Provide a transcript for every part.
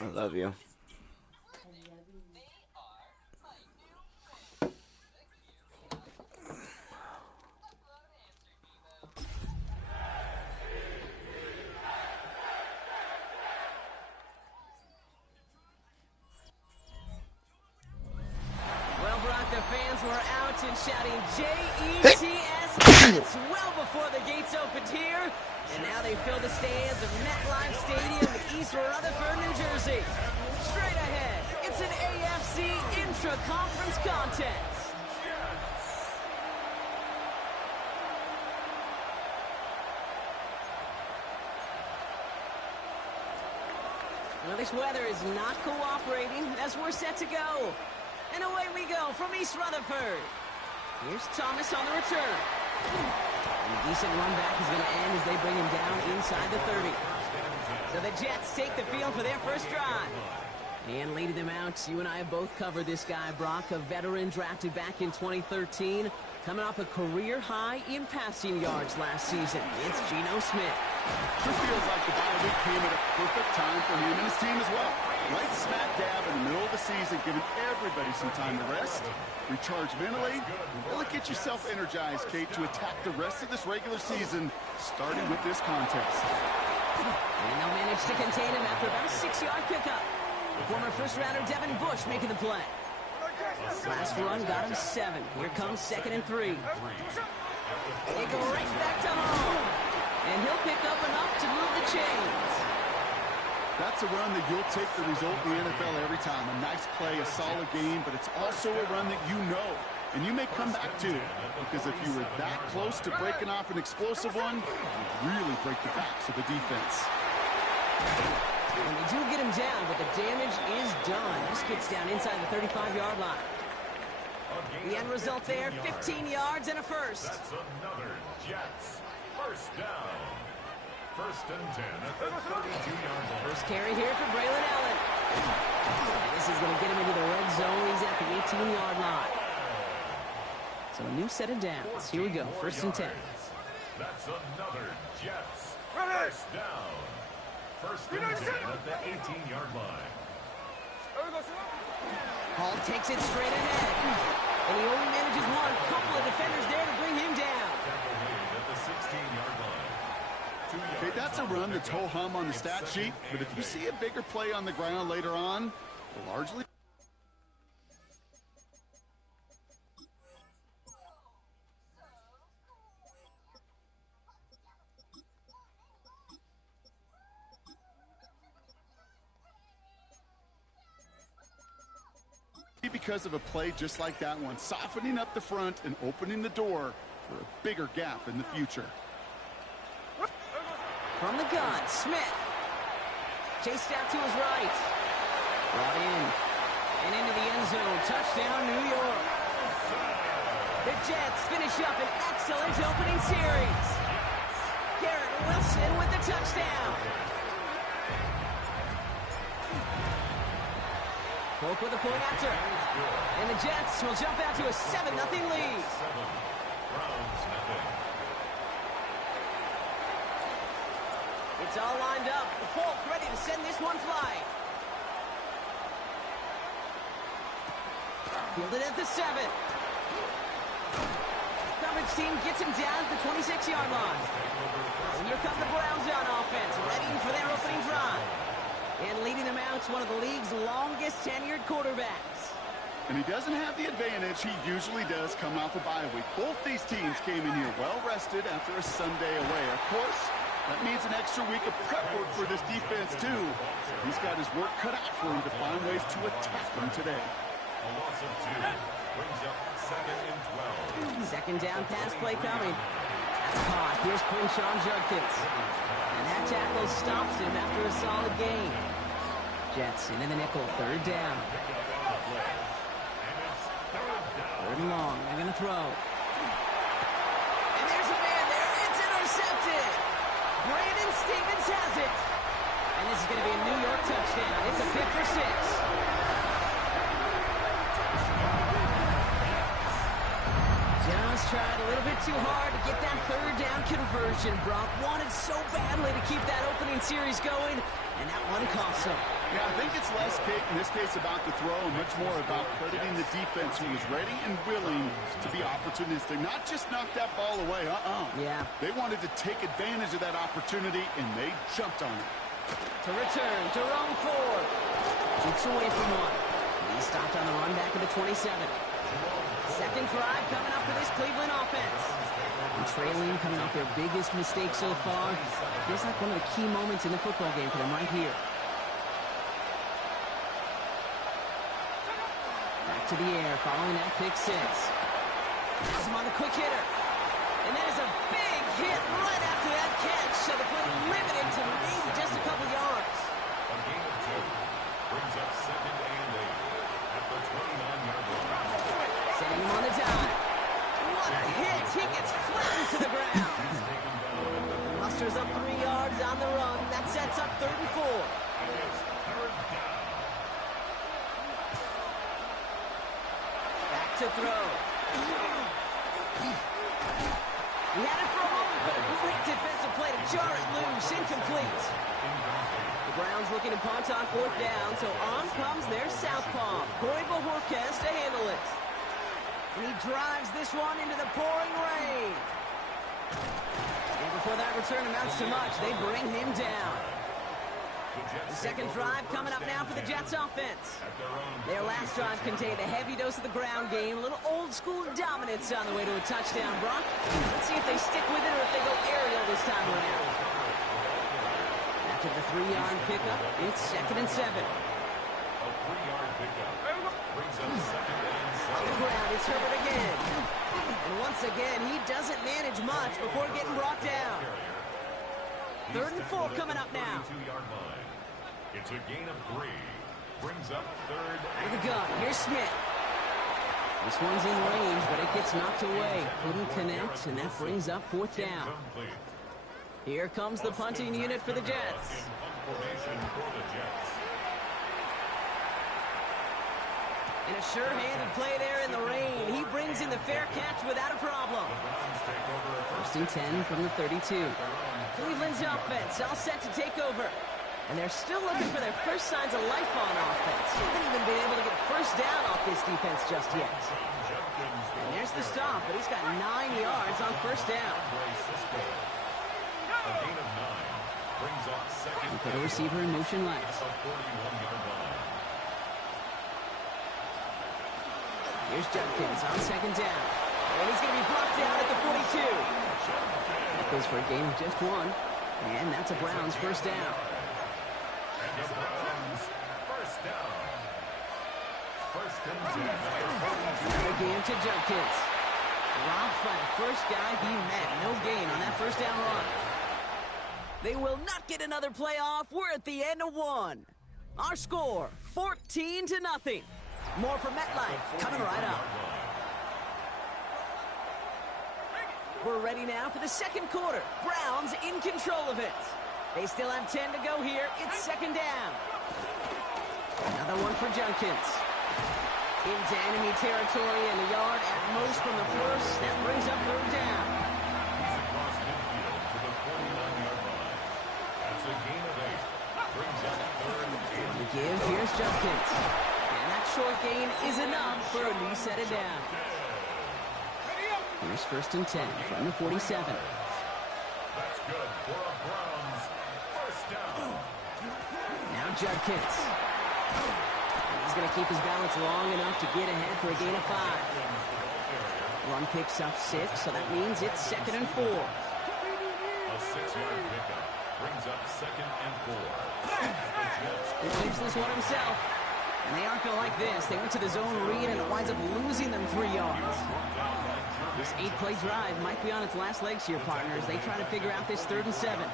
I love you. Well, Brock, the fans were out and shouting J-E-T-S well before the gates opened here. And now they fill the stands of MetLife Stadium in East Rutherford, New Jersey. Straight ahead, it's an AFC intra-conference contest. Well, this weather is not cooperating as we're set to go. And away we go from East Rutherford. Here's Thomas on the return. And a decent run back is going to end as they bring him down inside the 30. So the Jets take the field for their first drive. And leading them out, you and I have both covered this guy, Brock, a veteran drafted back in 2013, coming off a career high in passing yards last season. It's Geno Smith. Sure feels like the bye week came at a perfect time for him and his team as well. Right smack dab in the middle of the season, giving everybody some time to rest, recharge mentally, and really get yourself energized, Kate, to attack the rest of this regular season, starting with this contest. And they'll manage to contain him after about a 6-yard pickup. Former first-rounder Devin Bush making the play. Last run got him 7. Here comes 2nd and 3. They go right back to home. And he'll pick up enough to move the chains. That's a run that you'll take the result in the NFL every time. A nice play, a solid game, but it's also a run that you know, and you may come back to. Because if you were that close to breaking off an explosive one, you would really break the backs of the defense. And they do get him down, but the damage is done. This gets down inside the 35-yard line. The end result there, 15 yards and a first. That's another Jets first down. First and 10 at the 32-yard line. First carry here for Braylon Allen. And this is going to get him into the red zone. He's at the 18-yard line. So a new set of downs. Here we go, first and 10. That's another Jets first down. First and 10 at the 18-yard line. Hall takes it straight ahead. And he only manages one. Couple of defenders there to bring him down. At the 16-yard line. Okay, that's a run that's ho-hum on the stat sheet, but if you see a bigger play on the ground later on, largely because of a play just like that one, softening up the front and opening the door for a bigger gap in the future. From the gun, Smith. Chased out to his right. Brought in. And into the end zone. Touchdown, New York. The Jets finish up an excellent opening series. Garrett Wilson with the touchdown. Polk with a point after. And the Jets will jump out to a 7-0 lead. It's all lined up. Polk ready to send this one flying. Fielded at the 7. Coverage team gets him down at the 26-yard line. And here come the Browns on offense, ready for their opening drive. And leading them out, one of the league's longest tenured quarterbacks. And he doesn't have the advantage he usually does coming off a bye week. Both these teams came in here well-rested after a Sunday away. Of course, that means an extra week of prep work for this defense, too. So he's got his work cut out for him to find ways to attack them today. A loss of 2 brings up 2nd and 12. Second down pass play coming. That's caught. Here's Quinshawn Judkins. And that tackle stops him after a solid gain. Jets in the nickel, third down. Third and long, they're going to throw. And there's a man there, it's intercepted. Brandon Stevens has it. And this is going to be a New York touchdown. It's a pick for 6. Just tried a little bit too hard to get that third down conversion. Brock wanted so badly to keep that opening series going, and that one cost him. Yeah, I think it's less, in this case, about the throw and much more about crediting the defense who was ready and willing to be opportunistic, not just knock that ball away. Yeah. They wanted to take advantage of that opportunity, and they jumped on it. To return, Jerome Ford. Shoots away from one. He stopped on the run back at the 27. Second drive coming up for this Cleveland offense. And trailing, coming off their biggest mistake so far. Feels like one of the key moments in the football game for them right here. Back to the air, following that pick six. Has him on the quick hitter. And there's a big hit right after that catch. So the play limited to maybe just a couple yards. A gain of 2 brings up second and 8 at the 29-yard line. Setting him on the dive. What a hit. He gets flattened to the ground. Musters up 3 yards on the run. That sets up 3rd and 4. It's third down. Back to throw. He had it for a moment, but a great defensive play to jar it loose. Incomplete. The Browns looking to punt on 4th down, so on comes their southpaw, Corey Bojorquez, to handle it. And he drives this one into the pouring rain. And before that return amounts to much, they bring him down. The second drive coming up now for the Jets offense. Their last drive contained a heavy dose of the ground game, a little old-school dominance on the way to a touchdown, Brock. Let's see if they stick with it or if they go aerial this time around. After the 3-yard pickup, it's 2nd and 7. A 3-yard pickup brings up second and 7. On the ground, it's Herbert again. And once again, he doesn't manage much before getting brought down. 3rd and 4 coming up now. 32-yard line. It's a gain of 3. Brings up 3rd Out of and the gun, here's Smith. This one's in range, but it gets knocked away. Couldn't connect, and that brings up 4th down. complete. Here comes the punting unit for the Jets. In punt formation for the Jets. And a sure-handed play there in the rain. He brings in the fair catch without a problem. Browns take over at 1st and 10 from the 32. Cleveland's offense all set to take over. And they're still looking for their first signs of life on offense. Haven't even been able to get first down off this defense just yet. And there's the stop, but he's got 9 yards on 1st down. a gain of 9. Brings up second. He put a receiver in motion left. A 41-yard line. Here's Judkins on 2nd down. And he's going to be brought down at the 42. That goes for a gain of just 1. And that's a Browns first down. And the Browns first down. 1st and 10. Another game to Judkins. Dropped by the first guy he met. No gain on that first down run. They will not get another playoff. We're at the end of 1. Our score, 14-0. More from MetLife coming right up. We're ready now for the 2nd quarter. Browns in control of it. They still have 10 to go here. It's 2nd down. Another one for Judkins. Into enemy territory and a yard at most from the first. That brings up 3rd down. He's across midfield to the 49-yard line. That's a gain of 8. Brings up 3rd and The give, here's Judkins. And that short gain is enough for a new set of downs. Here's 1st and 10 from the 47. That's good for a Browns first down. Now Judkins. He's going to keep his balance long enough to get ahead for a gain of 5. Run picks up 6, so that means it's 2nd and 4. A 6-yard pickup brings up 2nd and 4. He keeps this one himself. And they aren't going to like this. They went to the zone read, and it winds up losing them 3 yards. This 8-play drive might be on its last legs here, partners. They try to figure out this 3rd and 7.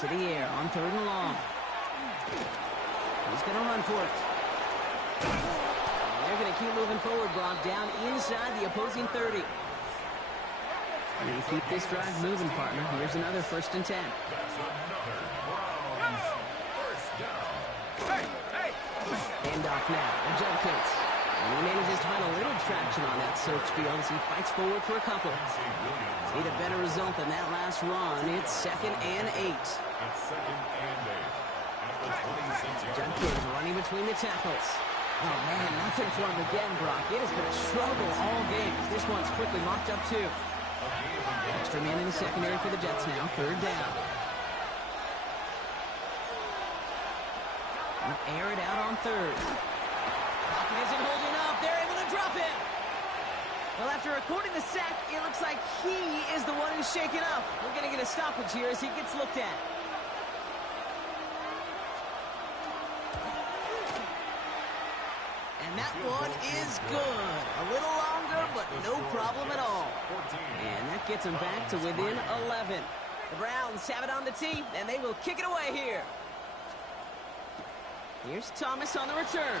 To the air on 3rd and long. He's going to run for it. And they're going to keep moving forward, Brock, down inside the opposing 30. And keep this drive moving, partner. Here's another 1st and 10. That's another Browns first down. Hand off now to Judkins. And he manages to find a little traction on that search field as he fights forward for a couple. Need a better result than that last run. It's 2nd and 8. It's 2nd and 8. Judkins running between the tackles. Oh, man, nothing for him again, Brock. It has been a struggle all game. This one's quickly mocked up, too. Extra man in the secondary for the Jets now. Third down. Air it out on third. Pocket isn't holding up. They're able to drop it. Well, after recording the sack, it looks like he is the one who's shaken up. We're going to get a stoppage here as he gets looked at. And that one is good. A little longer, but no problem at all. And that gets them back to within 11. The Browns have it on the tee, and they will kick it away here. Here's Thomas on the return.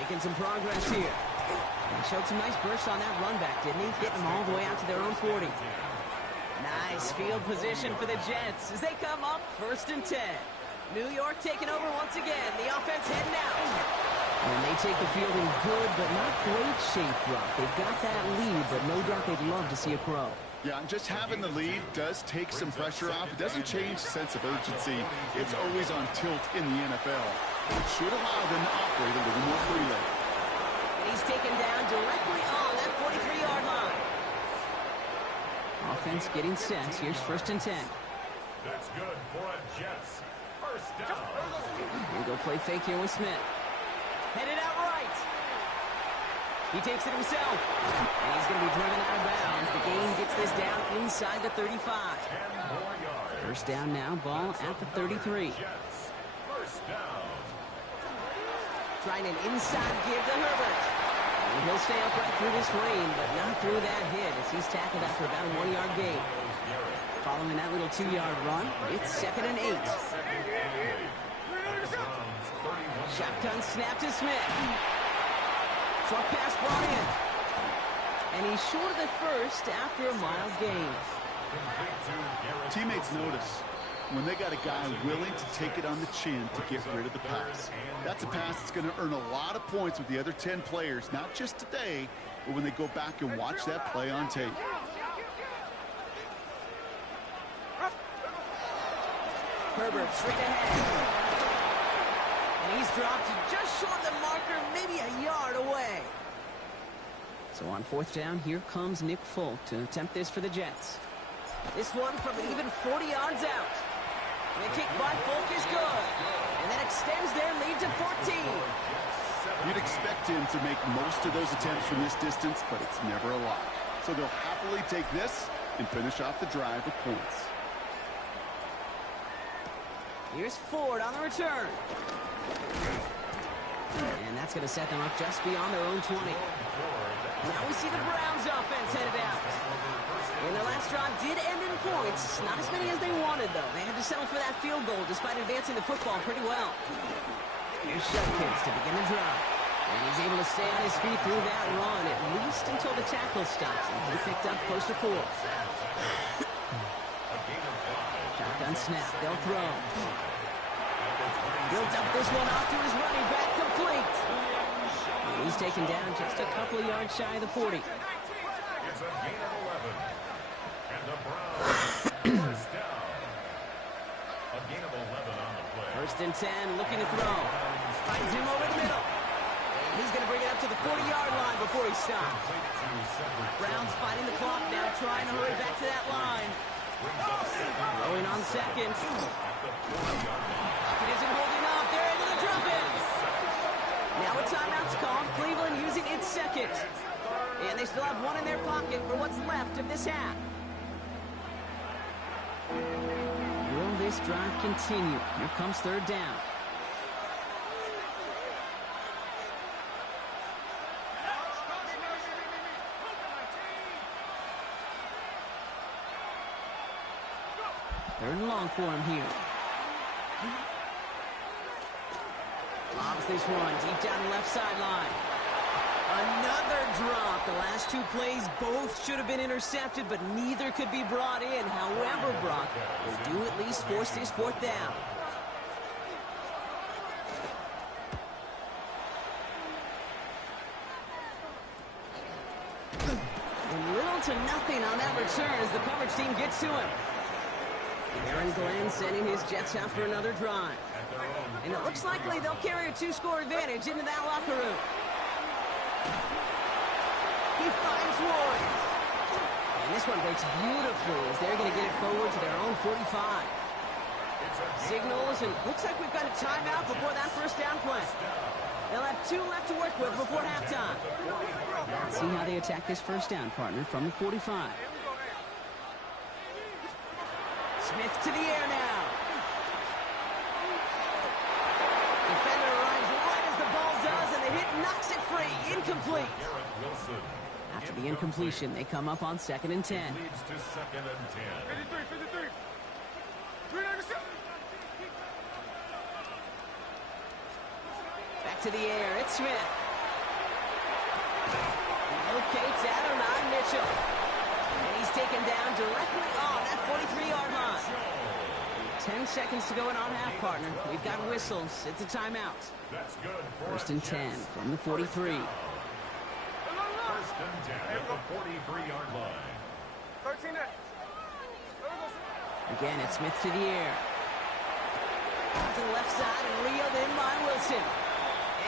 Making some progress here. He showed some nice bursts on that run back, didn't he? Getting them all the way out to their own 40. Nice field position for the Jets as they come up 1st and 10. New York taking over once again. The offense heading out. And they take the field in good but not great shape, Brock. They've got that lead, but no doubt they'd love to see it grow. Yeah, and just having the lead does take some pressure off. It doesn't change the sense of urgency. It's always on tilt in the NFL. It should allow them to operate a little more freely. And he's taken down directly on that 43-yard line. Offense getting set. Here's 1st and 10. That's good for a Jets. First down. Here we go play fake here with Smith. Headed out right. He takes it himself. And he's going to be driven out of bounds. The gain gets this down inside the 35. 10 more yards. First down now, ball at the 33. Jets. First down. Trying an inside give to Herbert. And he'll stay upright through this rain, but not through that hit as he's tackled after about a 1-yard gain. Following that little 2-yard run, it's 2nd and 8. Shotgun snap to Smith. Short pass brought in. And he's short of the first after a mild gain. Teammates notice when they got a guy willing to take it on the chin to get rid of the pass. That's a pass that's going to earn a lot of points with the other 10 players, not just today, but when they go back and watch that play on tape. Herbert straight ahead. And he's dropped just short of the marker, maybe a yard away. So on 4th down, here comes Nick Folk to attempt this for the Jets. This one from even 40 yards out. And the kick by Folk is good. And that extends their lead to 14. You'd expect him to make most of those attempts from this distance, but it's never a lot. So they'll happily take this and finish off the drive with points. Here's Ford on the return. And that's going to set them up just beyond their own 20. Now we see the Browns offense headed out. And their last drive did end in points. Not as many as they wanted, though. They had to settle for that field goal despite advancing the football pretty well. Here's Judkins to begin the drive. And he's able to stay on his feet through that run, at least until the tackle stops. And he picked up close to 4. Shotgun snap. They'll throw. Built up this one off to his running back, complete. And he's taken down just a couple of yards shy of the 40. It's a gain of 11. And the Browns first down. A gain of 11 on the play. 1st and 10, looking to throw. Finds him over the middle. And he's going to bring it up to the 40-yard line before he stops. Browns fighting the clock now, trying to hurry back to that line. Throwing on 2nd. It isn't holding up. They're able to drop it. Now a timeout's called. Cleveland using its 2nd. And they still have one in their pocket for what's left of this half. Will this drive continue? Here comes 3rd down. Third and long for him here. Lobs this one deep down the left sideline. Another drop. The last 2 plays both should have been intercepted, but neither could be brought in. However, Brock, they do at least force this 4th down. And little to nothing on that return as the coverage team gets to him. Aaron Glenn sending his Jets out for another drive. And it looks likely they'll carry a 2-score advantage into that locker room. He finds Ward. And this one breaks beautifully as they're going to get it forward to their own 45. Signals, and looks like we've got a timeout before that first down play. They'll have 2 left to work with before halftime. Let's see how they attack this first down, partner, from the 45. Smith to the air now. Defender arrives right as the ball does, and the hit knocks it free. Incomplete. After the incompletion, they come up on 2nd and 10. Leads to 2nd and 10. Back to the air, it's Smith. Locates Adonai Mitchell. And he's taken down directly on that 43-yard line. 10 seconds to go in on half, partner. We've got whistles. It's a timeout. That's good. 1st and 10 from the 43. 1st and 10 at the 43-yard line. Again, it's Smith to the air. To the left side and reeled in by Wilson.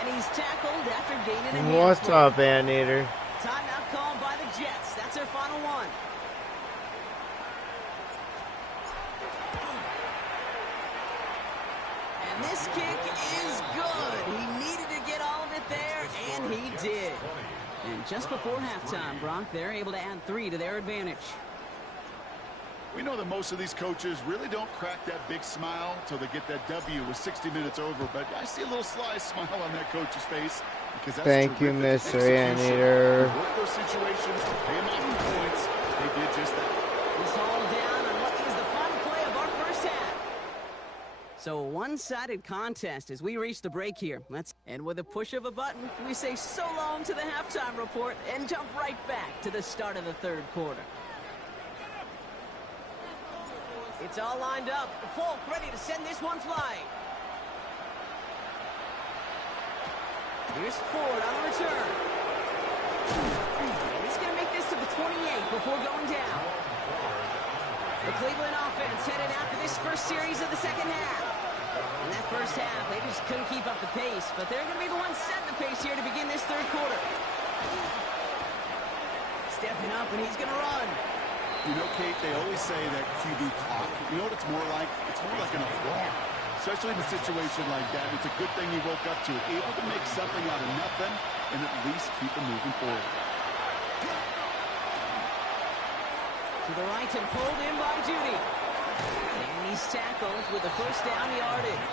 And he's tackled after gaining a handful. What's up, Anteater? Timeout called by the Jets. That's their final one. And this kick is good. He needed to get all of it there, and he did. And just before halftime, Brock, they're able to add 3 to their advantage. We know that most of these coaches really don't crack that big smile until they get that W with 60 minutes over, but I see a little sly smile on that coach's face because that's Thank you, Mr. Anteater. Work those situations, pay them off in points. They did just that. He's hauled down on what is the final play of our first half. So a one-sided contest as we reach the break here. And with a push of a button, we say so long to the halftime report and jump right back to the start of the 3rd quarter. It's all lined up. Folk ready to send this one flying. Here's Ford on the return. And he's going to make this to the 28 before going down. The Cleveland offense headed out for this first series of the second half. In that first half, they just couldn't keep up the pace, but they're going to be the ones setting the pace here to begin this 3rd quarter. Stepping up, and he's going to run. You know, Kate, they always say that QB clock. You know what it's more like? It's more like an alarm. Especially in a situation like that. It's a good thing you woke up to it. Able to make something out of nothing and at least keep them moving forward. To the right and pulled in by Judy. And he's tackled with the first down yardage.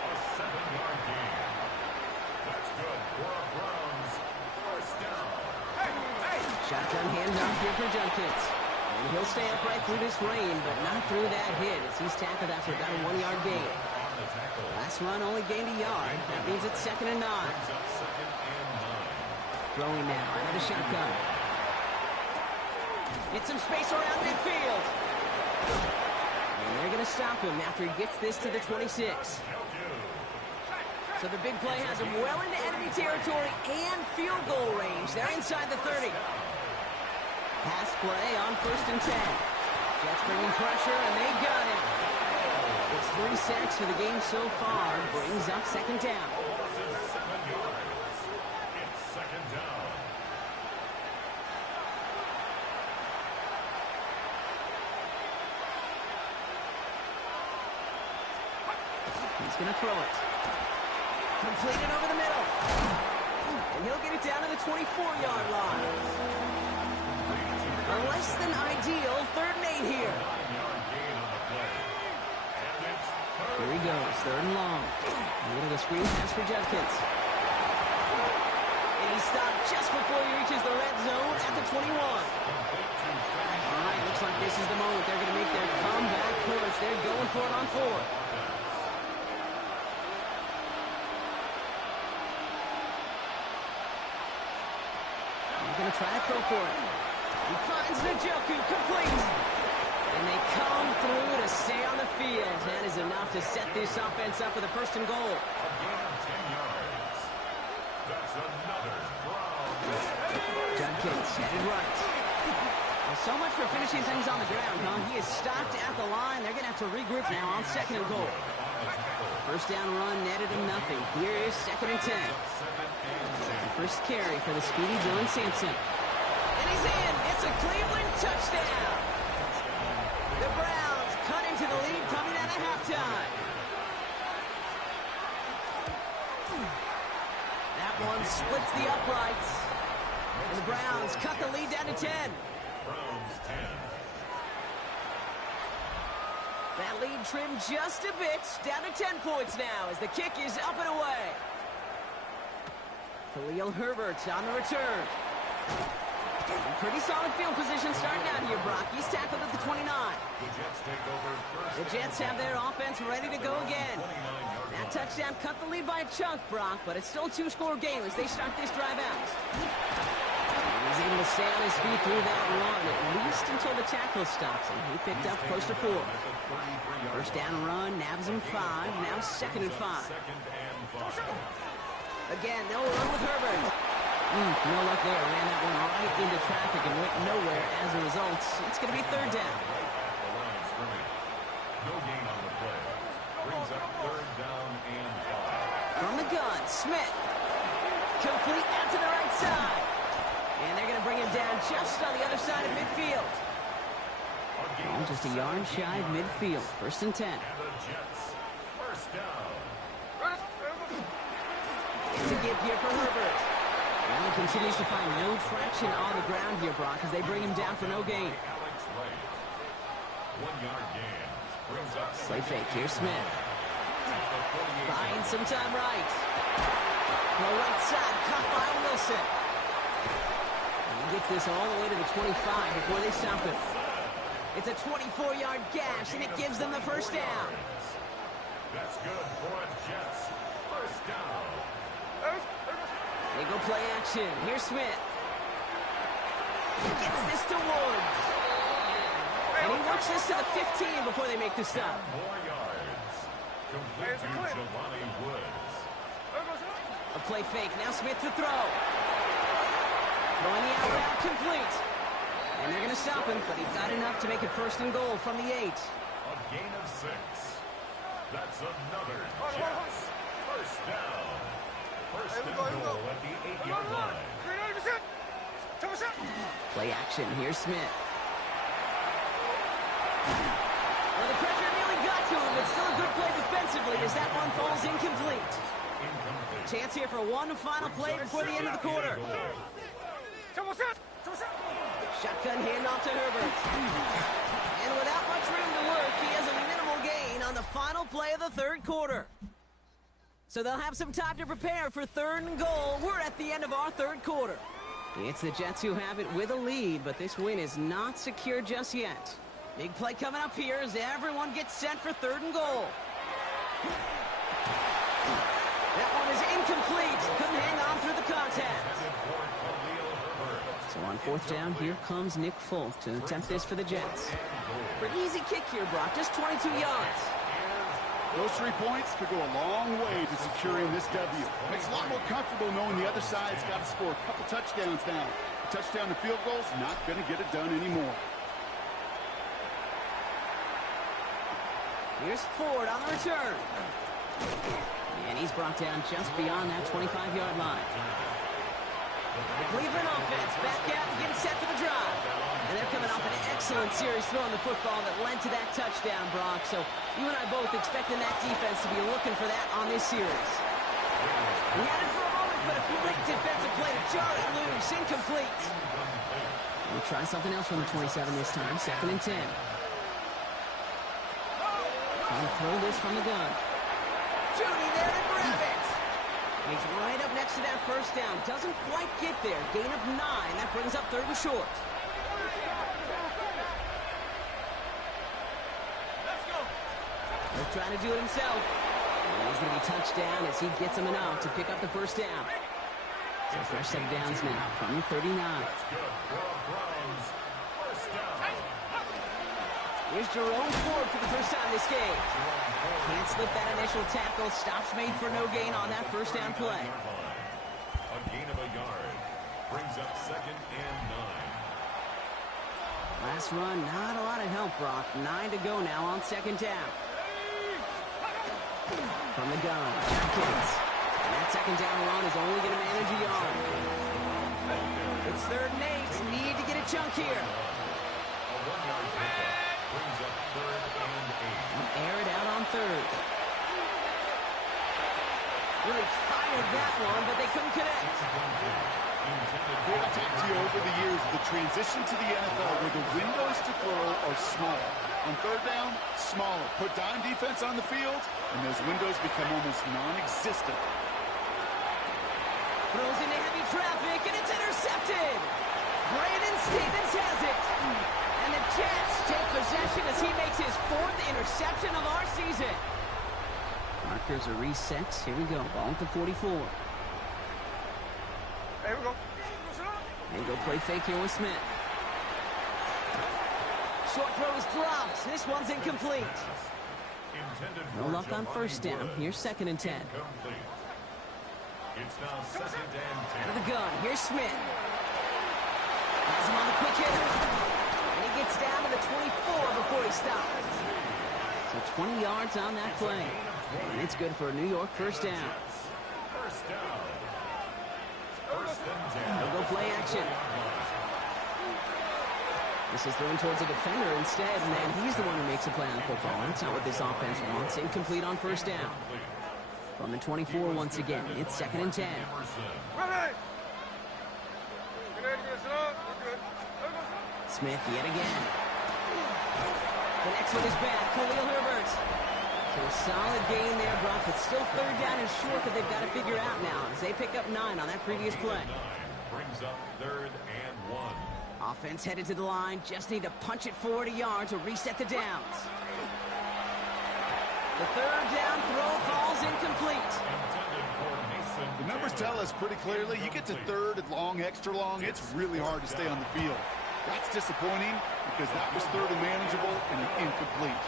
A 7-yard gain. That's good for a Browns 1st down. Shotgun handoff here for Judkins. And he'll stay upright through this rain, but not through that hit as he's tackled after about a 1-yard gain. Last run only gained a yard. That means it's 2nd and 9. Throwing now out of the shotgun. Get some space around midfield. And they're going to stop him after he gets this to the 26. So the big play has him well into enemy territory and field goal range. They're inside the 30. Pass play on 1st and 10. Jets bringing pressure, and they got it. It's 3 sacks for the game so far. Brings up 2nd down. It's 2nd down. He's going to throw it. Completed over the middle. And he'll get it down to the 24-yard line. A less than ideal 3rd and 8 here. Here he goes, 3rd and long. A little screen pass for Judkins. And he stopped just before he reaches the red zone at the 21. All right, looks like this is the moment they're going to make their comeback push. They're going for it on 4th. They're going to try to throw for it. He finds Njoku, complete. And they come through to stay on the field. That is enough to set this offense up with a 1st and goal. A gain of 10 yards. That's another Browns. Judkins headed right. Well, so much for finishing things on the ground, huh? He is stopped at the line. They're going to have to regroup now on 2nd and goal. First down run netted him nothing. Here is 2nd and 10. The first carry for the speedy Dylan Sampson. And he's in. It's a Cleveland touchdown. The Browns cut into the lead coming out of halftime. That one splits the uprights. And the Browns cut the lead down to 10. Browns 10. That lead trimmed just a bit, down to 10 points now as the kick is up and away. Khalil Herbert on the return. Pretty solid field position starting out here, Brock. He's tackled at the 29. The Jets take over first. The Jets have their offense ready to go again. That touchdown cut the lead by a chunk, Brock, but it's still a 2-score game as they start this drive out. He's able to stay on his feet through that run, at least until the tackle stops him. He picked up close to 4. First down run, nabs him 5, now 2nd and 5. Again, they'll run with Herbert. No luck there, ran that one right into traffic and went nowhere as a result. It's going to be 3rd down. No gain on the play. Brings up 3rd down and 5. From the gun, Smith. Complete out to the right side. And they're going to bring him down just on the other side of midfield. And just a yard shy of midfield. 1st and 10. And the Jets, first down. It's a give here for Herbert. Well, he continues to find no traction on the ground here, Brock, as they bring him down for no gain. Alex Wright. 1-yard gain. Brings up Play fake, here's Smith. Buying some time right. The right side, caught by Wilson. And he gets this all the way to the 25 before they stop him. It's a 24-yard gash, and it gives them the first down. That's good for a Jets. First down. They go play action. Here's Smith. Gets this to Woods. And he works this to the 15 before they make the stop. More yards. Complete to Jelani Woods. A play fake. Now Smith to throw. Throwing the out route complete. And they're going to stop him, but he got enough to make it 1st and goal from the 8. A gain of 6. That's another Jets. First down. 1st and goal at the 8-yard line. Play action. Here's Smith. Well, the pressure nearly got to him, but still a good play defensively as that one falls incomplete. Chance here for one final play before the end of the quarter. Shotgun handoff to Herbert. And without much room to work, he has a minimal gain on the final play of the 3rd quarter. So they'll have some time to prepare for 3rd and goal. We're at the end of our 3rd quarter. It's the Jets who have it with a lead, but this win is not secure just yet. Big play coming up here as everyone gets set for 3rd and goal. That one is incomplete. Couldn't hang on through the contact. So on 4th down, here comes Nick Folk to attempt this for the Jets. Pretty easy kick here, Brock. Just 22 yards. Those 3 points could go a long way to securing this W. Makes it a lot more comfortable knowing the other side's got to score a couple touchdowns now. A touchdown to field goals, not going to get it done anymore. Here's Ford on the return. And he's brought down just beyond that 25-yard line. The Cleveland offense back out and getting set for the drive. And they're coming off an excellent series throwing the football that led to that touchdown, Brock. So you and I both expecting that defense to be looking for that on this series. We had it for a moment, but a great defensive play to jar it loose. Incomplete. We'll try something else from the 27 this time. 2nd and 10. Trying to throw this from the gun. Judy there to grab it. He's right up next to that first down. Doesn't quite get there. Gain of 9. That brings up 3rd and short. He'll try to do it himself. And he's going to be touched down as he gets him enough to pick up the first down. So fresh set of downs now from the 39. Here's Jerome Ford for the first time this game. Can't slip that initial tackle. Stops made for no gain on that first down play. A gain of a yard. Brings up 2nd and 9. Last run, not a lot of help, Brock. 9 to go now on second down. From the gun, Jenkins. And that second down run is only going to manage a yard. It's 3rd and 8. Need to get a chunk here. A 1-yard pickup brings up 3rd and 8. Air it out on 3rd. Really fired that one, but they couldn't connect. I've talked to you over the years, the transition to the NFL where the windows to throw are smaller. On 3rd down, smaller. Put dime defense on the field, and those windows become almost non-existent. Throws into heavy traffic, and it's intercepted. Brandon Stevens has it. And the Jets take possession as he makes his 4th interception of our season. Markers are reset. Here we go. Ball at the 44. There we go. And go play fake here with Smith. Short throw is dropped. This one's incomplete. No luck on 1st down. Here's 2nd and 10. It's now 2nd and 10. To the gun. Here's Smith. Has him on the quick hitter. And he gets down to the 24 before he stops. So 20 yards on that play. And it's good for a New York 1st down. 1st down. 1st and 10. They'll go play action. This is thrown towards a defender instead, and he's the one who makes a play on the football. That's not what this offense wants. Incomplete on 1st down. From the 24 once again, it's 2nd and 10. Smith yet again. The next one is back. Khalil Herbert. So a solid gain there, Brock, but still 3rd down and short that they've got to figure out now as they pick up 9 on that previous play. 9 brings up 3rd and 1. Offense headed to the line. Just need to punch it forward a yard to reset the downs. The 3rd down throw falls incomplete. The numbers tell us pretty clearly, you get to 3rd and long, extra long, it's really hard to stay on the field. That's disappointing because that was 3rd and manageable and incomplete.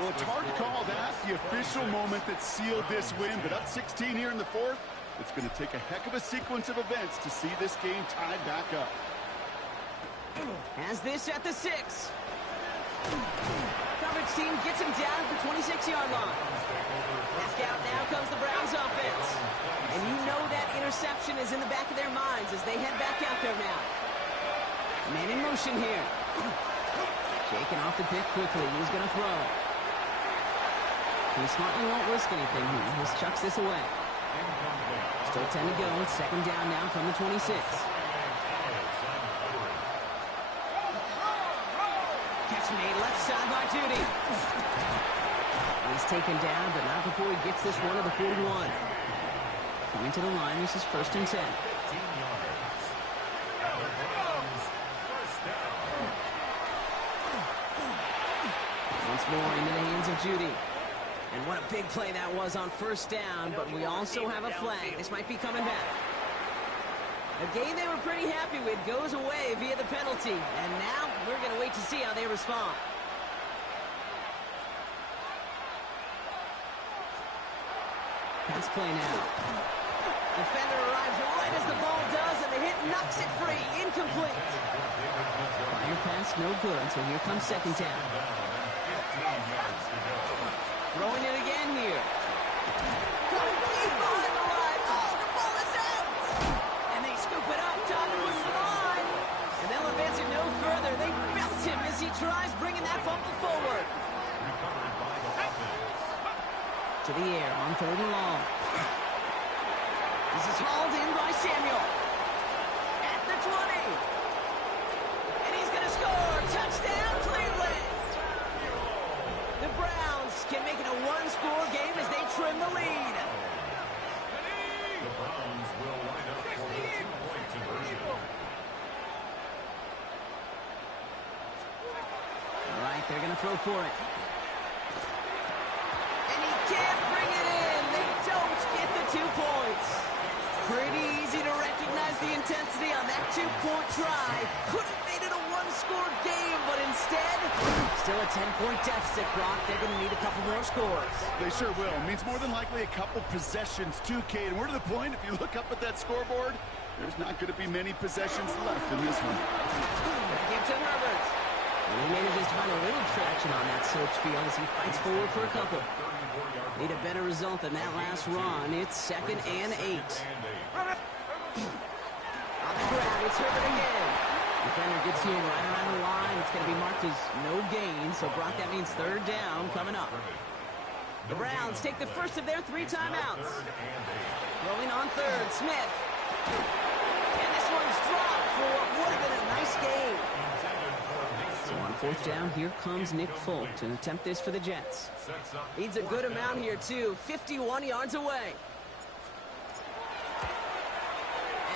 Well, it's hard to call that the official moment that sealed this win, but up 16 here in the 4th, it's going to take a heck of a sequence of events to see this game tied back up. Has this at the 6. Coverage team gets him down at the 26-yard line. Back out now comes the Browns offense. And you know that interception is in the back of their minds as they head back out there now. Man in motion here. Shaking off the pick quickly. He's going to throw. He smartly won't risk anything here. He just chucks this away. Still 10 to go. It's 2nd down now from the 26. Catch made left side by Judy. He's taken down, but not before he gets this one to the 41. Coming to the line, this is 1st and 10. Once more into the hands of Judy. And what a big play that was on 1st down, but we also have a flag. This might be coming back. A game they were pretty happy with goes away via the penalty. And now we're going to wait to see how they respond. Pass play now. Defender arrives right as the ball does, and the hit knocks it free. Incomplete. Fire pass no good, so here comes 2nd down. Throwing it again here. Coming deep behind the line. Oh, the ball is out. And they scoop it up. Time to push the line. And they'll advance it no further. They belt him as he tries bringing that fumble forward. To the air on 3rd and long. This is hauled in by Samuel. At the 20. And he's going to score. Touchdown, Cleveland. The Browns can make it a 1-score game as they trim the lead. The Browns will line up for the 2-point conversion. All right, they're going to throw for it. And he can't bring it in. They don't get the 2 points. Pretty easy to recognize the intensity on that 2-point try. Could have made it a 1-score game, but instead, still a 10-point deficit, Brock. They're going to need a couple more scores. They sure will. It means more than likely a couple possessions too, Kate. And we're to the point, if you look up at that scoreboard, there's not going to be many possessions left in this one. give to Herbert. And he manages to find a little traction on that search field as he fights forward for a couple. Need a better result than that last run. It's 2nd and 8. On the grab, it's Herbert again. Defender gets to him right around the line. It's going to be marked as no gain. So, Brock, that means 3rd down coming up. The Browns take the first of their 3 timeouts. Throwing on 3rd, Smith. And this one's dropped for what would have been a nice game. So on 4th down, here comes Nick Folk to attempt this for the Jets. Needs a good amount here, too. 51 yards away.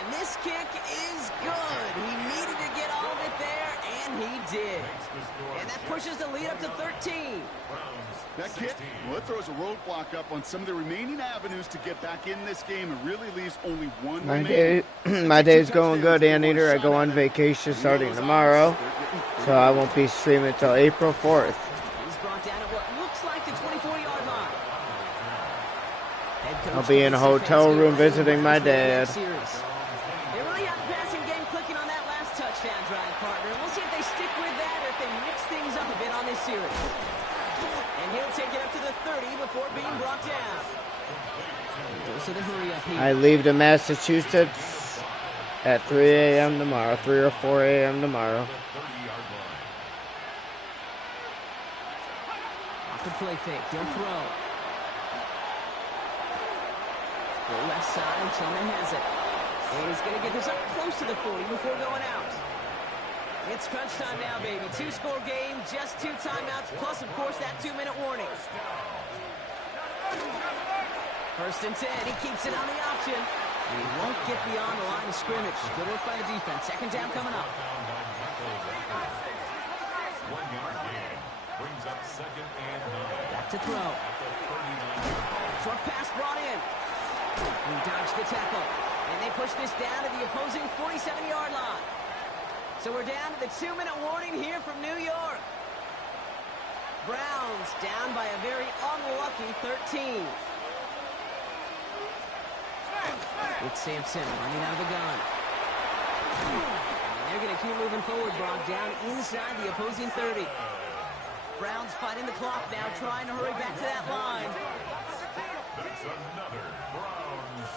And this kick is good. He needed to get all of it there, and he did. And that pushes the lead up to 13. That kick, well, it throws a roadblock up on some of the remaining avenues to get back in this game and really leaves only one remaining. My day's going good, Anteater. I go on vacation starting tomorrow, so I won't be streaming until April 4th. He's brought down at what looks like the 24-yard line. I'll be in a hotel room visiting my dad. They really have the passing game clicking on that last touchdown drive, partner. We'll see if they stick with that or if they mix things up a bit on this series. And he'll take it up to the 30 before being brought down. Goes to the hurry up here. I leave to Massachusetts at 3 a.m. tomorrow, 3 or 4 a.m. tomorrow. Off the play fake, he'll throw. Go left side, Tillman has it. And he's going to get this up close to the 40 before going out. It's crunch time now, baby. 2-score game, just 2 timeouts, plus, of course, that 2-minute warning. 1st and 10, he keeps it on the option. And he won't get beyond the line of scrimmage. Good work by the defense. 2nd down coming up. 1-yard gain. Brings up 2nd and 9. Back to throw. Short pass brought in. He dodged the tackle. And they push this down to the opposing 47-yard line. So we're down to the 2-minute warning here from New York. Browns down by a very unlucky 13. It's Sampson running out of the gun. And they're going to keep moving forward, Brock, down inside the opposing 30. Browns fighting the clock now, trying to hurry back to that line. That's another Browns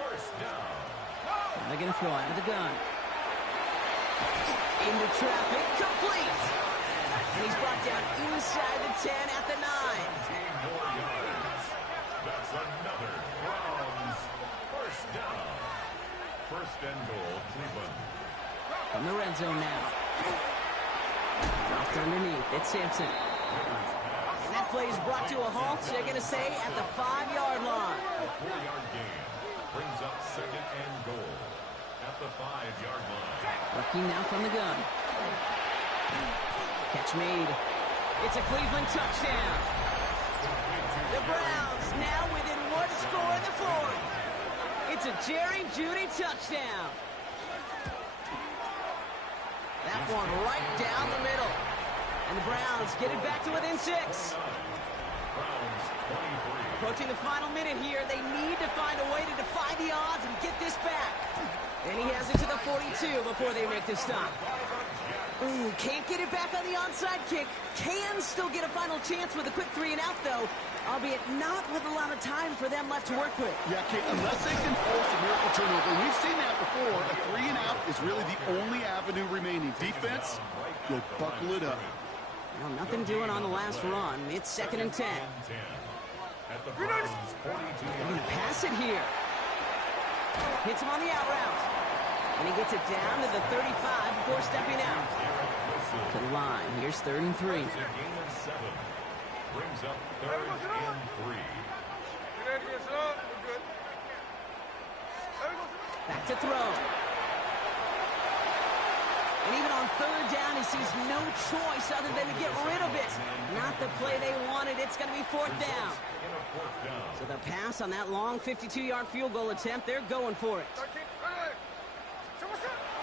1st down. And they're going to throw out of the gun. Into traffic, complete. And he's brought down inside the 10 at the 9. 18 more yards. That's another Browns 1st down. 1st and goal, Cleveland. From the red zone now. Dropped underneath. It's Sampson. And that play is brought to a halt, they're going to say, at the 5-yard line. A 4-yard gain. Brings up 2nd and goal at the 5-yard line. Working now from the gun. Catch made. It's a Cleveland touchdown. The Browns now within 1 score in the 4th. It's a Jerry Jeudy touchdown. That one right down the middle. And the Browns get it back to within 6. Browns 23. Approaching the final minute here, they need to find a way to defy the odds and get this back. And he has it to the 42 before they make the stop. Ooh, can't get it back on the onside kick. Can still get a final chance with a quick 3-and-out, though, albeit not with a lot of time for them left to work with. Yeah, Kate, unless they can force a miracle turnover, we've seen that before. A 3-and-out is really the only avenue remaining. Defense, you'll buckle it up. Well, nothing doing on the last run. It's 2nd and 10. At the Browns 42. They're going to pass it here. Hits him on the out route. And he gets it down to the 35 before stepping out. To the line. Here's 3rd and 3. Gain of 7. Brings up 3rd and 3. Back to throw. And even on 3rd down, he sees no choice other than to get rid of it. Not the play they wanted. It's going to be 4th down. So the pass on that long 52-yard field goal attempt, they're going for it.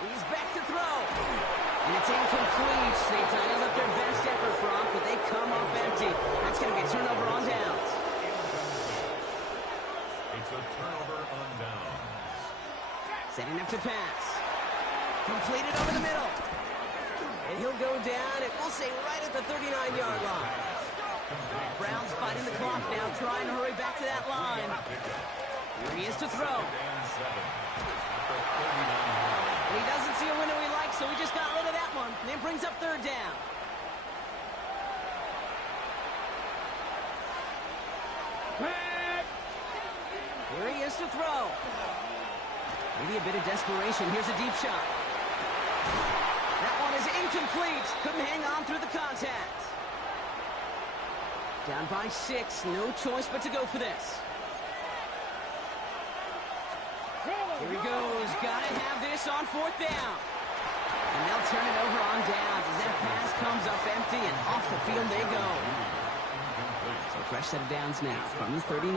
He's back to throw. And it's incomplete. They dialed up their best effort, Brock, but they come up empty. That's going to be a turnover on downs. It's a turnover on downs. Setting up to pass. Completed over the middle. And he'll go down, and we'll say right at the 39-yard line. Browns fighting the clock now, trying to hurry back to that line. Here he is to throw. And he doesn't see a window he likes, so he just got rid of that one. And then brings up third down. Here he is to throw. Maybe a bit of desperation. Here's a deep shot. That one is incomplete. Couldn't hang on through the contact. Down by 6. No choice but to go for this. Here he goes. Gotta have this on fourth down. And they'll turn it over on downs as that pass comes up empty and off the field they go. So fresh set of downs now from the 39.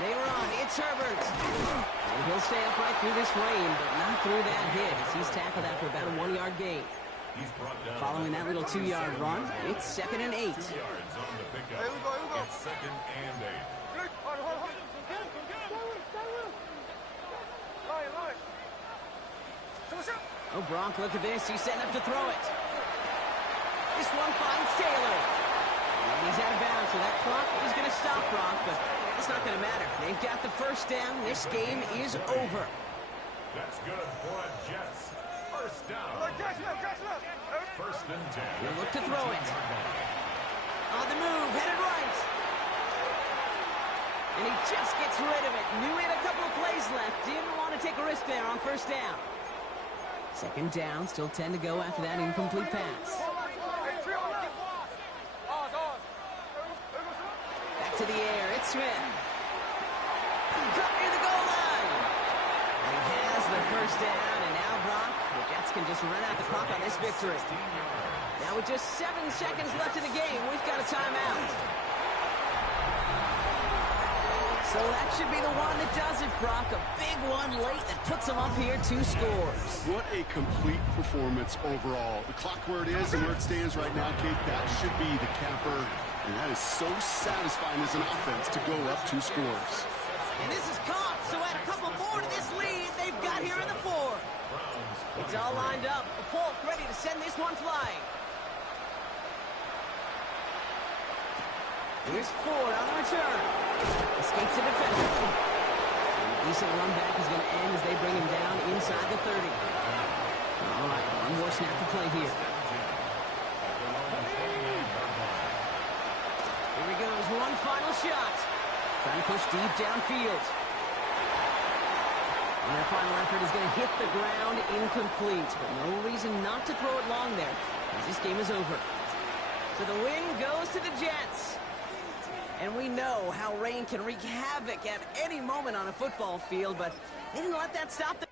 They were on. It's Herbert. And he'll stay upright through this rain, but not through that hit as he's tackled after about a 1-yard gain. Following that little 2-yard run, it's 2nd and 8. 2 yards on the pickup. It's 2nd and 8. Oh, Gronk, look at this. He's setting up to throw it. This one finds Taylor. And he's out of bounds, so that clock is going to stop Gronk, but it's not going to matter. They've got the first down. This game is over. That's good for a Jets. First down. First and 10. He'll look to throw it. On the move, headed right. And he just gets rid of it. Knew he had a couple of plays left. Didn't want to take a risk there on first down. 2nd down, still 10 to go after that incomplete pass. Back to the air, it's Smith. Cut near the goal line. And he has the first down, and now Brock, the Jets can just run out the clock on this victory. Now with just 7 seconds left in the game, we've got a timeout. So that should be the one that does it, Brock. A big one late that puts them up here 2 scores. What a complete performance overall. The clock where it is and where it stands right now, Kate, that should be the capper. And that is so satisfying as an offense to go up 2 scores. And this is caught, so add a couple more to this lead they've got here in the 4th. It's all lined up. Folk ready to send this one flying. Here's Ford on the return. Escapes the defender. And a decent run back is going to end as they bring him down inside the 30. All right, one more snap to play here. Here he goes, one final shot. Trying to push deep downfield. And their final effort is going to hit the ground incomplete. But no reason not to throw it long there, as this game is over. So the win goes to the Jets. And we know how rain can wreak havoc at any moment on a football field, but they didn't let that stop them.